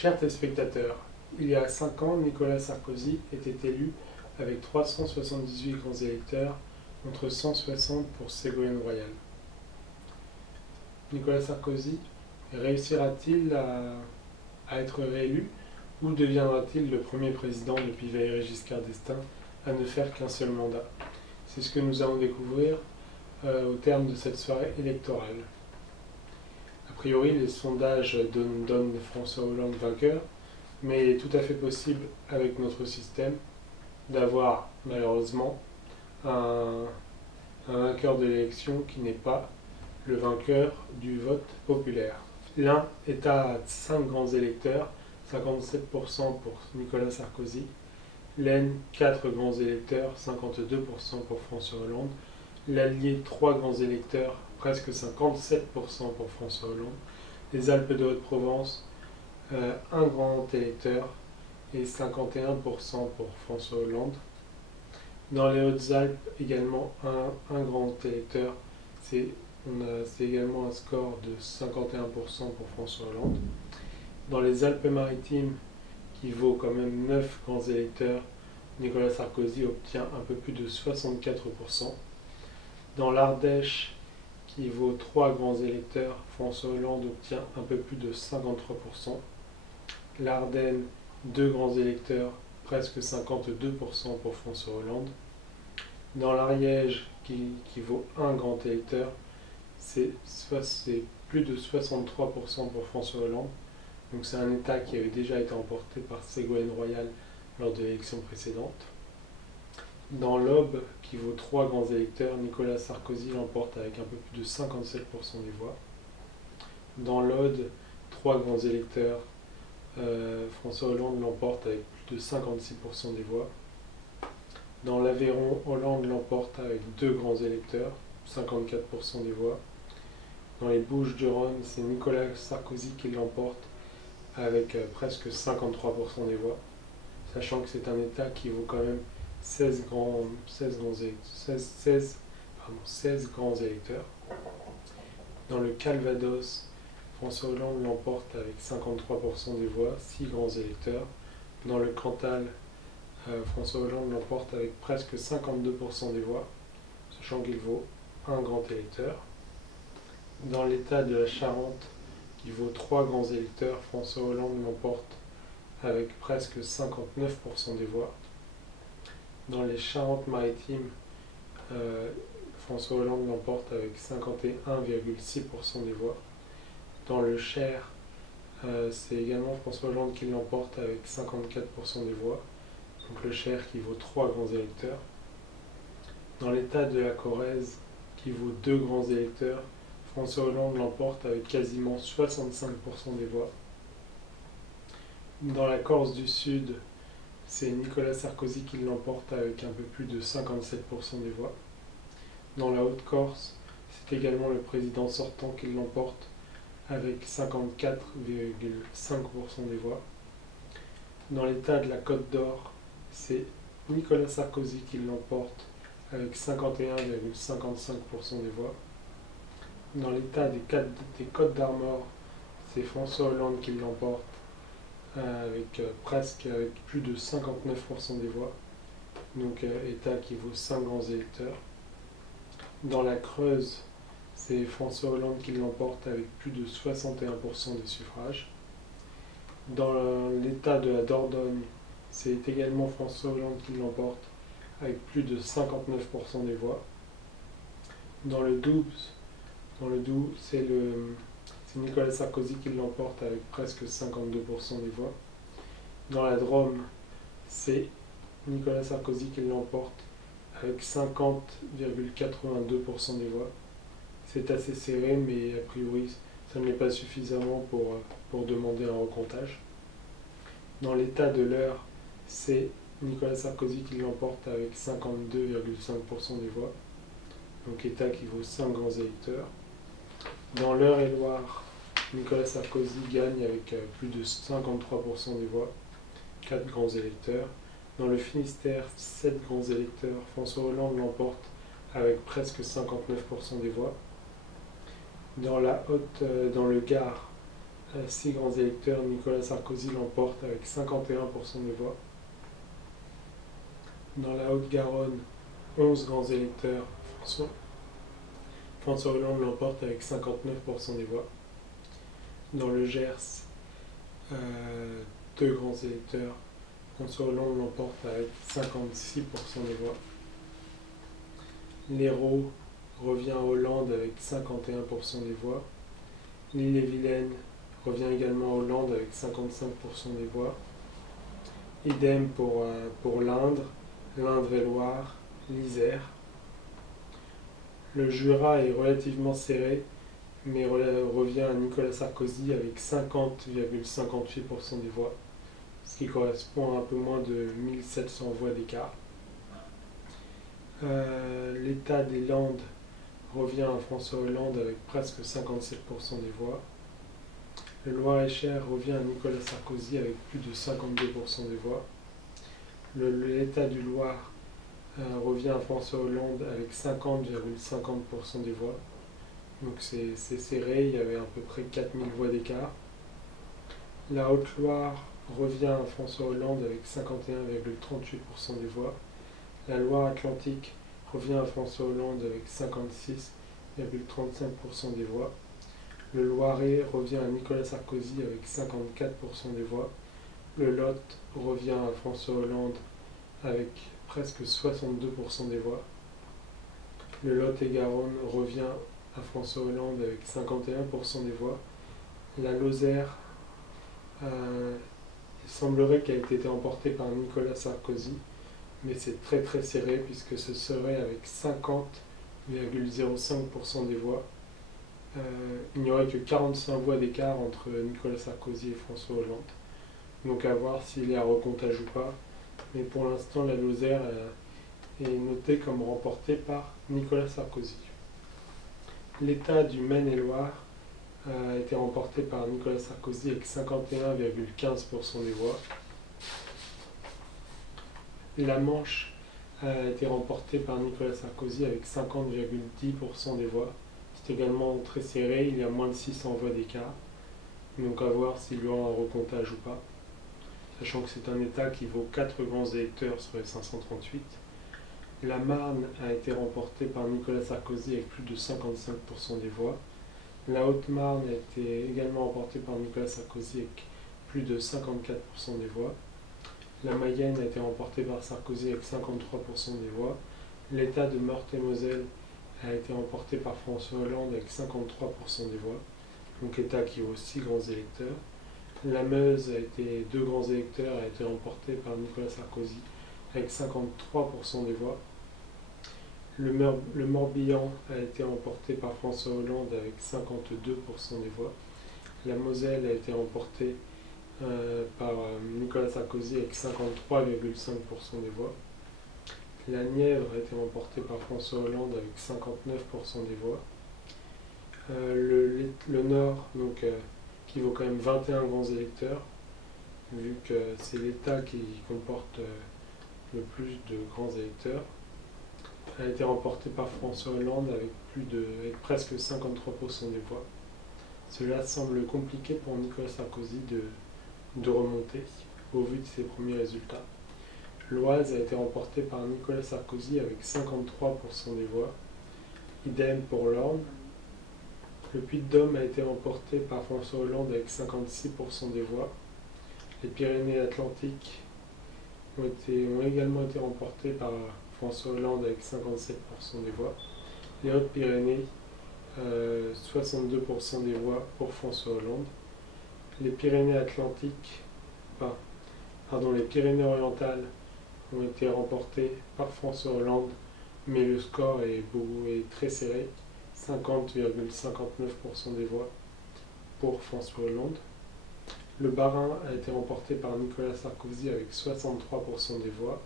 Chers téléspectateurs, il y a 5 ans, Nicolas Sarkozy était élu avec 378 grands électeurs, contre 160 pour Ségolène Royal. Nicolas Sarkozy réussira-t-il à être réélu ou deviendra-t-il le premier président depuis Valéry Giscard d'Estaing à ne faire qu'un seul mandat? C'est ce que nous allons découvrir au terme de cette soirée électorale. A priori, les sondages donnent François Hollande vainqueur, mais il est tout à fait possible avec notre système d'avoir malheureusement un vainqueur de l'élection qui n'est pas le vainqueur du vote populaire. L'un est à 5 grands électeurs, 57% pour Nicolas Sarkozy. L'Aisne, 4 grands électeurs, 52% pour François Hollande. L'Allier, 3 grands électeurs, presque 57% pour François Hollande. Les Alpes de Haute-Provence, un grand électeur et 51% pour François Hollande. Dans les Hautes-Alpes, également un grand électeur, c'est également un score de 51% pour François Hollande. Dans les Alpes-Maritimes, qui vaut quand même 9 grands électeurs, Nicolas Sarkozy obtient un peu plus de 64%. Dans l'Ardèche, qui vaut 3 grands électeurs, François Hollande obtient un peu plus de 53%. L'Ardenne, 2 grands électeurs, presque 52% pour François Hollande. Dans l'Ariège, qui vaut 1 grand électeur, c'est plus de 63% pour François Hollande. Donc c'est un État qui avait déjà été emporté par Ségolène Royal lors de l'élection précédente. Dans l'Aube, qui vaut 3 grands électeurs, Nicolas Sarkozy l'emporte avec un peu plus de 57% des voix. Dans l'Aude, 3 grands électeurs, François Hollande l'emporte avec plus de 56% des voix. Dans l'Aveyron, Hollande l'emporte avec 2 grands électeurs, 54% des voix. Dans les Bouches-du-Rhône, c'est Nicolas Sarkozy qui l'emporte avec presque 53% des voix, sachant que c'est un État qui vaut quand même 16 grands électeurs. Dans le Calvados, François Hollande l'emporte avec 53% des voix, 6 grands électeurs. Dans le Cantal, François Hollande l'emporte avec presque 52% des voix, sachant qu'il vaut un grand électeur. Dans l'État de la Charente, qui vaut 3 grands électeurs, François Hollande l'emporte avec presque 59% des voix. Dans les Charentes-Maritimes, François Hollande l'emporte avec 51,6% des voix. Dans le Cher, c'est également François Hollande qui l'emporte avec 54% des voix. Donc le Cher qui vaut 3 grands électeurs. Dans l'État de la Corrèze, qui vaut 2 grands électeurs, François Hollande l'emporte avec quasiment 65% des voix. Dans la Corse du Sud, c'est Nicolas Sarkozy qui l'emporte avec un peu plus de 57% des voix. Dans la Haute-Corse, c'est également le président sortant qui l'emporte avec 54,5% des voix. Dans l'État de la Côte d'Or, c'est Nicolas Sarkozy qui l'emporte avec 51,55% des voix. Dans l'État des Côtes d'Armor, c'est François Hollande qui l'emporte avec plus de 59% des voix. Donc État qui vaut 5 grands électeurs. Dans la Creuse, c'est François Hollande qui l'emporte avec plus de 61% des suffrages. Dans l'État de la Dordogne, c'est également François Hollande qui l'emporte avec plus de 59% des voix. Dans le Doubs, c'est Nicolas Sarkozy qui l'emporte avec presque 52% des voix. Dans la Drôme, c'est Nicolas Sarkozy qui l'emporte avec 50,82% des voix. C'est assez serré, mais a priori, ça ne l'est pas suffisamment pour demander un recomptage. Dans l'État de l'Eure, c'est Nicolas Sarkozy qui l'emporte avec 52,5% des voix. Donc État qui vaut 5 grands électeurs. Dans l'Eure-et-Loire, Nicolas Sarkozy gagne avec plus de 53% des voix, 4 grands électeurs. Dans le Finistère, 7 grands électeurs, François Hollande l'emporte avec presque 59% des voix. Dans le Gard, À 6 grands électeurs, Nicolas Sarkozy l'emporte avec 51% des voix. Dans la Haute-Garonne, 11 grands électeurs, François Hollande l'emporte avec 59% des voix. Dans le Gers, 2 grands électeurs, François Hollande l'emporte avec 56% des voix. L'Hérault revient à Hollande avec 51% des voix. L'Ille-et-Vilaine revient également à Hollande avec 55% des voix. Idem pour l'Indre, l'Indre-et-Loire, l'Isère. Le Jura est relativement serré, mais revient à Nicolas Sarkozy avec 50,58% des voix, ce qui correspond à un peu moins de 1700 voix d'écart. L'État des Landes revient à François Hollande avec presque 57% des voix. Le Loir-et-Cher revient à Nicolas Sarkozy avec plus de 52% des voix. L'État du Loir revient à François Hollande avec 50,50% des voix. Donc c'est serré, il y avait à peu près 4000 voix d'écart. La Haute-Loire revient à François Hollande avec 51,38% des voix. La Loire-Atlantique revient à François Hollande avec 56,35% des voix. Le Loiret revient à Nicolas Sarkozy avec 54% des voix. Le Lot revient à François Hollande avec presque 62% des voix. Le Lot-et-Garonne revient à François Hollande avec 51% des voix. La Lozère, il semblerait qu'elle ait été emportée par Nicolas Sarkozy, mais c'est très très serré puisque ce serait avec 50,05% des voix. Il n'y aurait que 45 voix d'écart entre Nicolas Sarkozy et François Hollande. Donc à voir s'il est à recomptage ou pas. Mais pour l'instant, la Lozère est notée comme remportée par Nicolas Sarkozy. L'État du Maine-et-Loire a été remporté par Nicolas Sarkozy avec 51,15% des voix. La Manche a été remportée par Nicolas Sarkozy avec 50,10% des voix. C'est également très serré, il y a moins de 600 voix d'écart. Donc à voir s'il y aura un recomptage ou pas. Sachant que c'est un État qui vaut 4 grands électeurs sur les 538. La Marne a été remportée par Nicolas Sarkozy avec plus de 55% des voix. La Haute-Marne a été également remportée par Nicolas Sarkozy avec plus de 54% des voix. La Mayenne a été remportée par Sarkozy avec 53% des voix. L'État de Meurthe-et-Moselle a été remporté par François Hollande avec 53% des voix. Donc État qui vaut 6 grands électeurs. La Meuse a été 2 grands électeurs, a été remportée par Nicolas Sarkozy avec 53% des voix. Le Morbihan a été remporté par François Hollande avec 52% des voix. La Moselle a été remportée par Nicolas Sarkozy avec 53,5% des voix. La Nièvre a été remportée par François Hollande avec 59% des voix. Le Nord, donc, qui vaut quand même 21 grands électeurs, vu que c'est l'État qui comporte le plus de grands électeurs, a été remporté par François Hollande avec presque 53% des voix. Cela semble compliqué pour Nicolas Sarkozy de remonter au vu de ses premiers résultats. L'Oise a été remportée par Nicolas Sarkozy avec 53% des voix. Idem pour l'Orne. Le Puy-de-Dôme a été remporté par François Hollande avec 56% des voix. Les Pyrénées-Atlantiques ont également été remportées par François Hollande avec 57% des voix. Les Hautes-Pyrénées, 62% des voix pour François Hollande. Les Pyrénées-Atlantiques, les Pyrénées-Orientales ont été remportées par François Hollande, mais le score est très serré, 50,59% des voix pour François Hollande. Le Bas-Rhin a été remporté par Nicolas Sarkozy avec 63% des voix.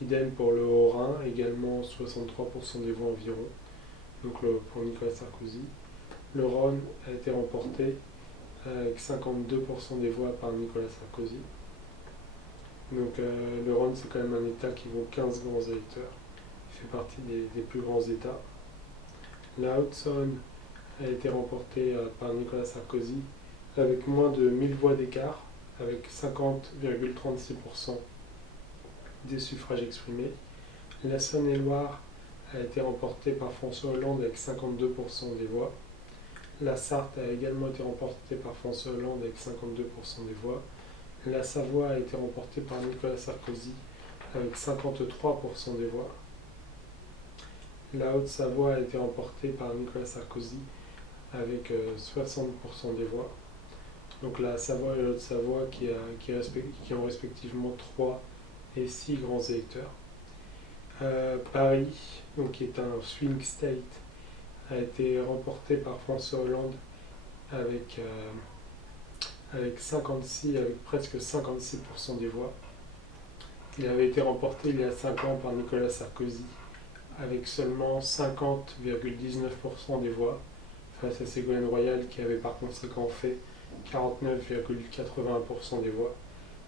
Idem pour le Haut-Rhin, également 63% des voix environ, donc pour Nicolas Sarkozy. Le Rhône a été remporté avec 52% des voix par Nicolas Sarkozy. Donc le Rhône, c'est quand même un État qui vaut 15 grands électeurs. Il fait partie des plus grands États. La Haute-Saône a été remportée par Nicolas Sarkozy avec moins de 1000 voix d'écart, avec 50,36% des suffrages exprimés. La Saône-et-Loire a été remportée par François Hollande avec 52% des voix. La Sarthe a également été remportée par François Hollande avec 52% des voix. La Savoie a été remportée par Nicolas Sarkozy avec 53% des voix. La Haute-Savoie a été remportée par Nicolas Sarkozy avec 60% des voix. Donc la Savoie et la Haute-Savoie qui ont respectivement 3 et 6 grands électeurs. Paris, donc, qui est un swing state, a été remporté par François Hollande avec presque 56% des voix. Il avait été remporté il y a 5 ans par Nicolas Sarkozy avec seulement 50,19% des voix face à Ségolène Royal qui avait par conséquent fait 49,81% des voix.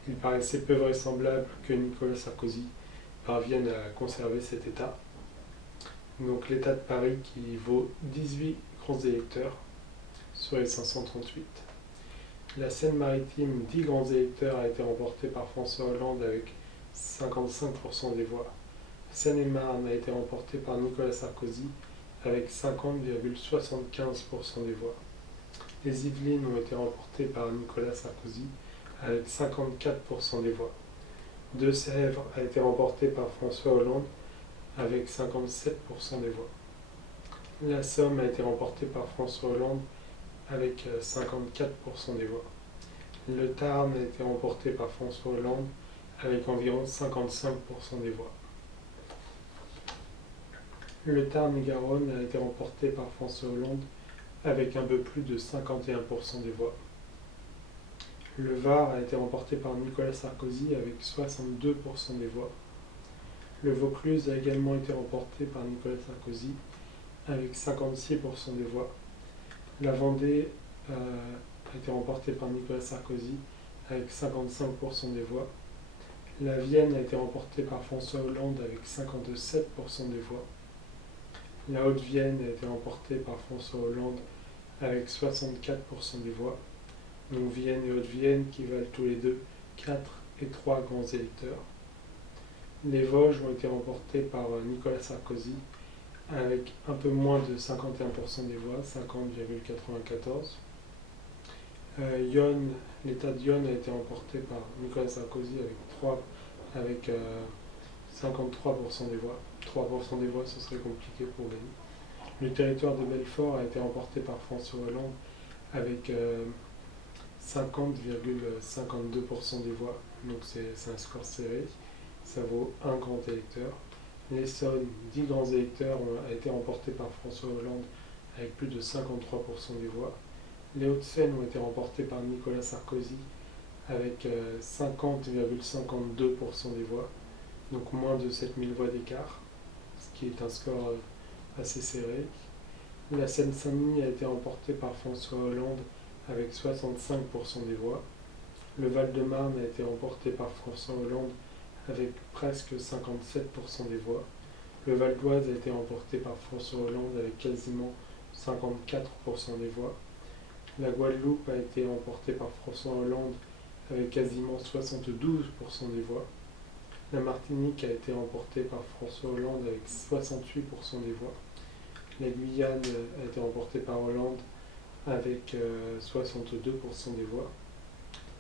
Il paraissait peu vraisemblable que Nicolas Sarkozy parvienne à conserver cet État. Donc l'État de Paris qui vaut 18 grands électeurs sur les 538. La Seine-Maritime, 10 grands électeurs, a été remportée par François Hollande avec 55% des voix. Seine-et-Marne a été remportée par Nicolas Sarkozy avec 50,75% des voix. Les Yvelines ont été remportées par Nicolas Sarkozy avec 54% des voix. Deux-Sèvres a été remportée par François Hollande avec 57% des voix. La Somme a été remportée par François Hollande avec 54% des voix. Le Tarn a été remporté par François Hollande avec environ 55% des voix. Le Tarn-et-Garonne a été remporté par François Hollande avec un peu plus de 51% des voix. Le Var a été remporté par Nicolas Sarkozy avec 62% des voix. Le Vaucluse a également été remporté par Nicolas Sarkozy avec 56% des voix. La Vendée a été remportée par Nicolas Sarkozy avec 55% des voix. La Vienne a été remportée par François Hollande avec 57% des voix. La Haute-Vienne a été remportée par François Hollande avec 64% des voix. Donc Vienne et Haute-Vienne qui valent tous les deux 4 et 3 grands électeurs. Les Vosges ont été remportés par Nicolas Sarkozy avec un peu moins de 51% des voix, 50,94. L'État de Yonne a été remporté par Nicolas Sarkozy avec 53% des voix. 3% des voix, ce serait compliqué pour gagner. Le territoire de Belfort a été remporté par François Hollande avec 50,52% des voix. Donc c'est un score serré. Ça vaut un grand électeur. L'Essonne, 10 grands électeurs, a été remporté par François Hollande avec plus de 53% des voix. Les Hauts-de-Seine ont été remportés par Nicolas Sarkozy avec 50,52% des voix, donc moins de 7000 voix d'écart, ce qui est un score assez serré. La Seine-Saint-Denis a été remportée par François Hollande avec 65% des voix. Le Val-de-Marne a été remporté par François Hollande avec presque 57% des voix. Le Val d'Oise a été remporté par François Hollande avec quasiment 54% des voix. La Guadeloupe a été remportée par François Hollande avec quasiment 72% des voix. La Martinique a été remportée par François Hollande avec 68% des voix. La Guyane a été remportée par Hollande avec 62% des voix.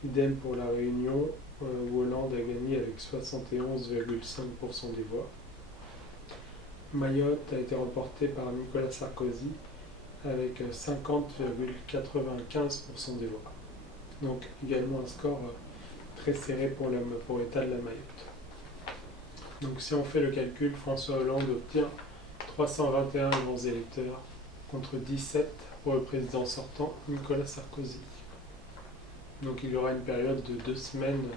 Idem pour la Réunion, où Hollande a gagné avec 71,5% des voix. Mayotte a été remportée par Nicolas Sarkozy avec 50,95% des voix. Donc également un score très serré pour l'État de la Mayotte. Donc si on fait le calcul, François Hollande obtient 321 grands électeurs contre 17 pour le président sortant Nicolas Sarkozy. Donc il y aura une période de 2 semaines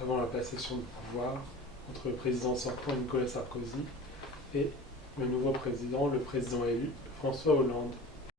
avant la passation de pouvoir entre le président sortant Nicolas Sarkozy et le nouveau président, le président élu François Hollande.